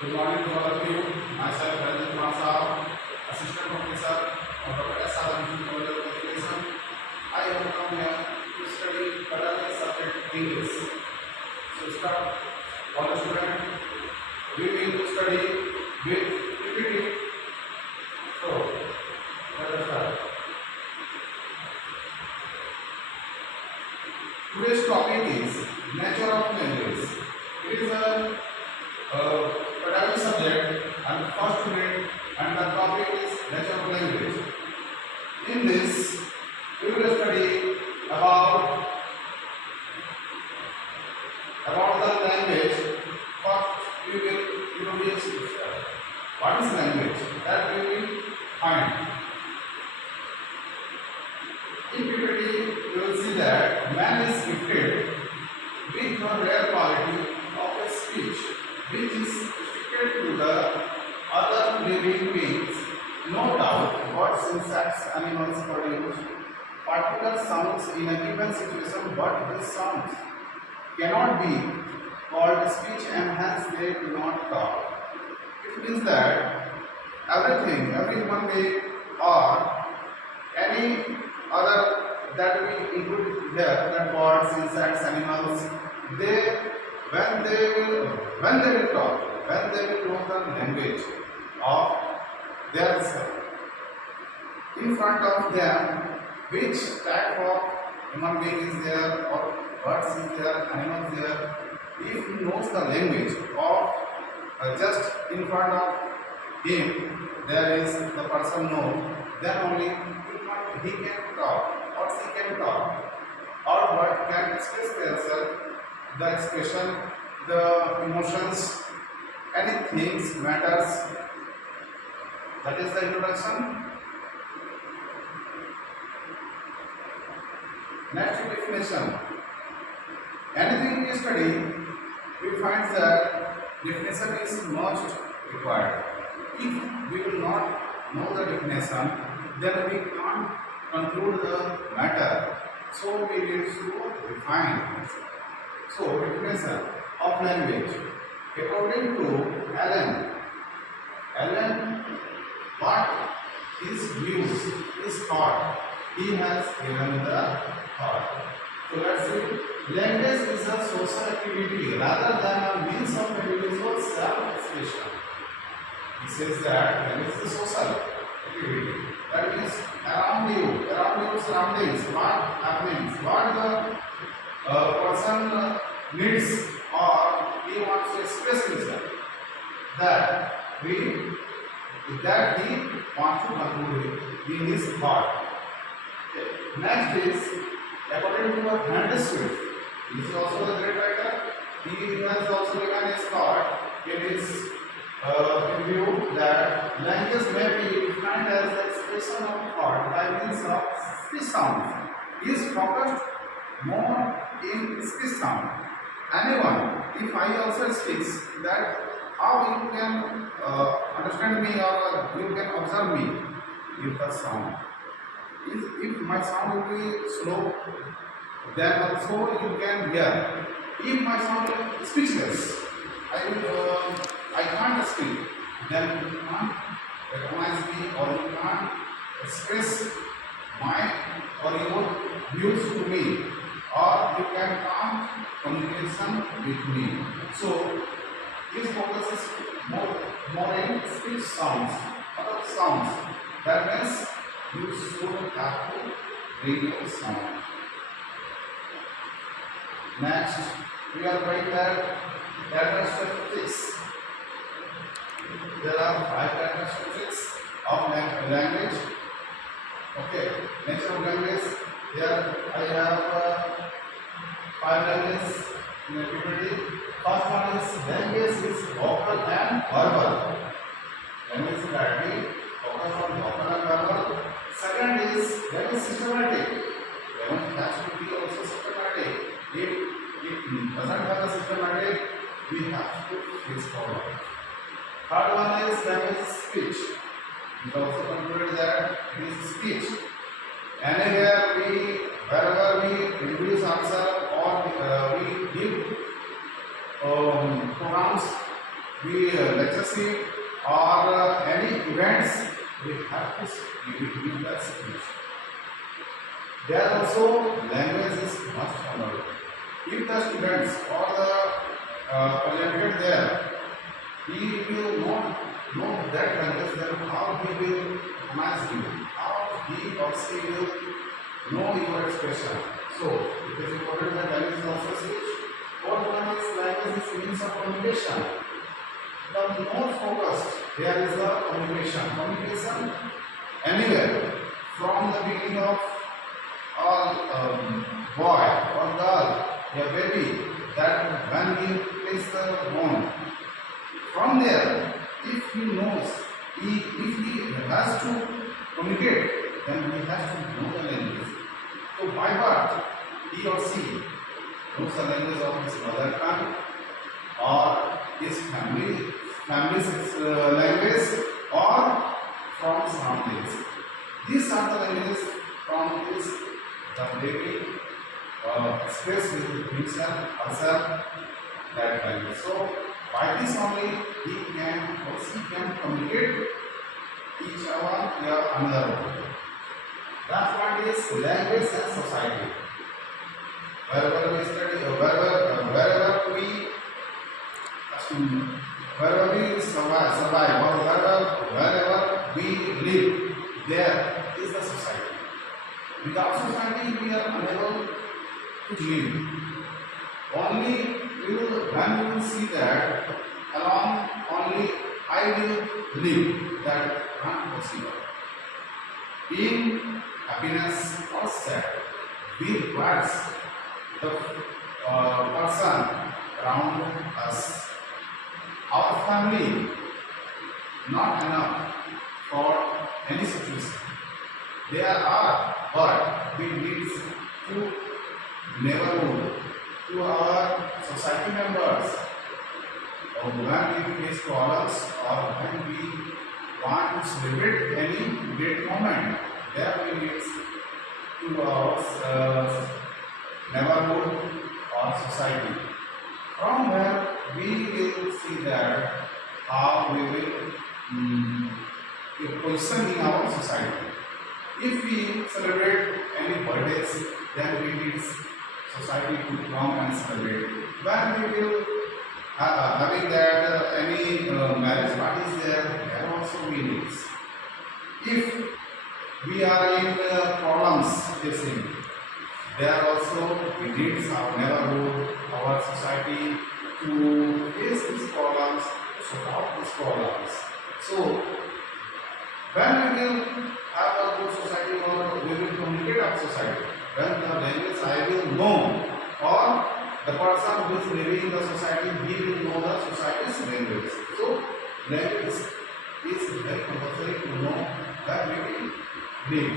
Good morning to all of you. Myself, Ranjit Kumar, Assistant Professor of Dr. S. Adamson College of Education. I have come here to study pedagogy subject English. So, start all the students. We will study with PPT. So, let us start. Today's topic is nature of language. It is a pedagogy subject and first unit, and the topic is nature of language. In this, we will study about the language. First, we will introduce what is language. That we will find. In PPT, you will see that man is gifted with a rare quality of a speech, which is restricted to the other living beings. No doubt, birds, insects, animals produce particular sounds in a given situation, but these sounds cannot be called speech and hence they do not talk. It means that everything, every human being or any other that we include here, that birds, insects, animals, they when they will talk, when they will know the language of their self, in front of them, which type of human being is there, or birds is there, animals there, if he knows the language of just in front of him, there is the person knows, then only he can talk or she can talk, or what can express themselves, the expression, the emotions, anything matters. That is the introduction. Next definition. Anything we study, we find that definition is most required. If we will not know the definition, then we can't conclude the matter. So we need to define. So definition of language. According to Allen, what his views, his thought, he has given the thought. So let's see. Language is a social activity rather than a means of individual self-expression. He says that language is a social activity. That means around your surroundings, what happens, what the person needs or he wants to express himself. That he wants to conclude in his thought. Okay. Next is according to Henry Swift. He is also a great writer. He has also given his thought in his view that language may be defined as the expression of thought by means of speech sounds. He is focused more in speech sound. Anyone, if I also speaks, that how you can understand me or you can observe me with the sound. If my sound will be slow, then also you can hear. If my sound is speechless, I can't speak, then you can't recognize me or you can't express my or your views to me, or you can come communication with me. So this focus is more in speech sounds, other sounds. That means you should have to bring your sound. Next, we are going at characteristics. There are 5 characteristics of language. Okay, nature of language. Here I have 5 languages in the PPT. First one is language is vocal and verbal. Language is directly focus on vocal and verbal. Second is language systematic. Language has to be also systematic. If it doesn't have a systematic, we have to fix forward. Third one is language speech. It also concluded that it is speech. Anywhere wherever we introduce ourselves or we give programs, we lectureship or any events, we have to give that speech. There also language is must honored. If the students or the presented there, he will not know that language, then how he will manage you, how he or she will know your expression. So it is important that language is also speech. Fourth one is language is means of communication. The more focused there is the communication. Communication anywhere from the beginning of boy or girl, a baby, that when he plays the bone, from there, if he knows, if he has to communicate, then he has to know the language. So by birth, he or she knows the language of his mother tongue or his family's language or from surroundings. These are the languages from which the baby express with himself, herself, that language. So by this only he can or she can communicate each other another one. That one is language and society. Wherever we study, wherever we survive or wherever we live, there is the society. Without society, we are unable to live. Only when we will see that alone, only I will live, that not possible. In happiness or sad, we require the person around us. Our family not enough for any situation. There are, but we need to neighborhood, to our society members, or when we face problems or when we want to celebrate any great moment, there we need to our neighborhood or society. From where we will see that how we will position in our society. If we celebrate any birthdays, then we need society to come and celebrate. When we will having that any marriage parties there also we need. If we are in problems facing, there also we need our neighborhood, our society to face these problems, to support these problems. So when we will have a good society or we will communicate our society, when the language I will know, or the person who is living in the society, he will know the society's language. So language is very compulsory to know that we will live.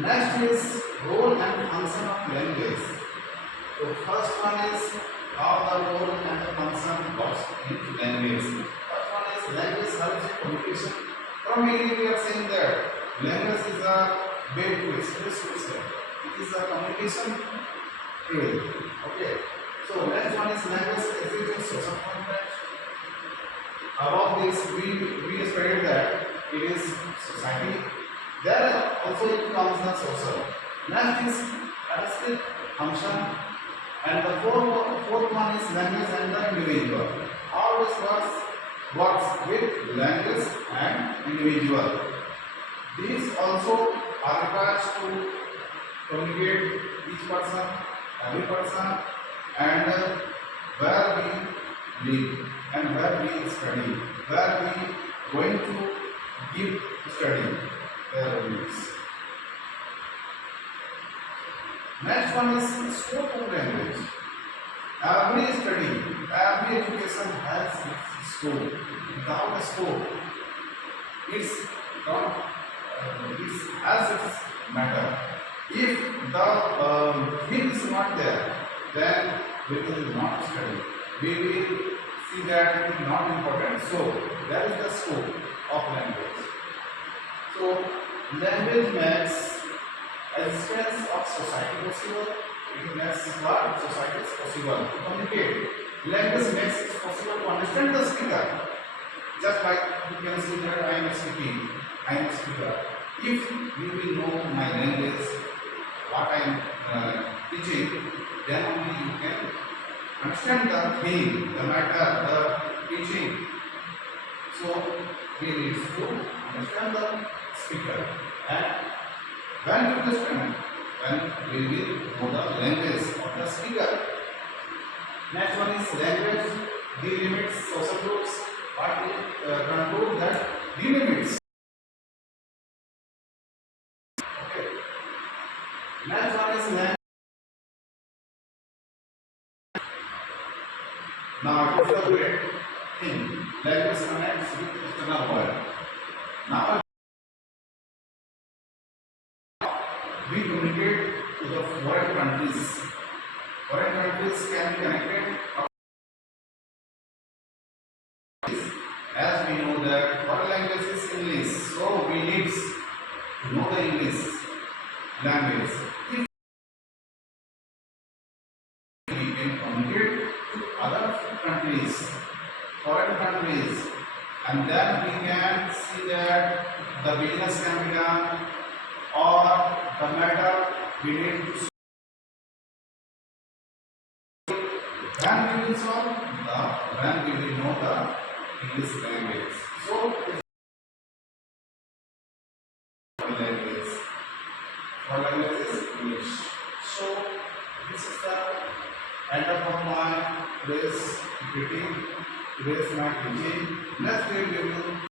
Next is role and function of language. So first one is how the role and the function works in language. First one is language helps in communication. From beginning we are saying that language is a way to express yourself. It is a communication tool. Okay. So next one is language executing social contract. Above this we studied that it is society. There also it comes the social. Next is artistic function, and the fourth one is language and the individual. How this works with language and individual. These also are required to communicate each person, every person, and where we live and where we study, where we going to give study. Next one is scope of language. Every study, every education has its scope. Without a scope, it's not. It has its matter. If the thing is not there, then we will not study. We will see that it is not important. So that is the scope of language. So language makes existence of society possible. It makes what society is possible to communicate. Language makes it possible to understand the speaker. Just like you can see that I am speaking, I am a speaker. If you will know my language, what I am teaching, then only you can understand the thing, the matter, the teaching. So we need to understand the speaker. And when we understand, when we will know the language of the speaker. Next one is language delimits social groups. What will conclude that delimits. Okay. Next one is language. Now it is a great thing. Language connects with external world. Now we communicate to the foreign countries. Foreign countries can be connected as we know that foreign language is English, so we need to know the English language. If we can communicate to other countries, foreign countries, and then we can see that the business can be done or the matter we need to solve. When we will solve when we will know the English language. So language. For language is English. So this is the end of my today's reading, today's my teaching. Next we will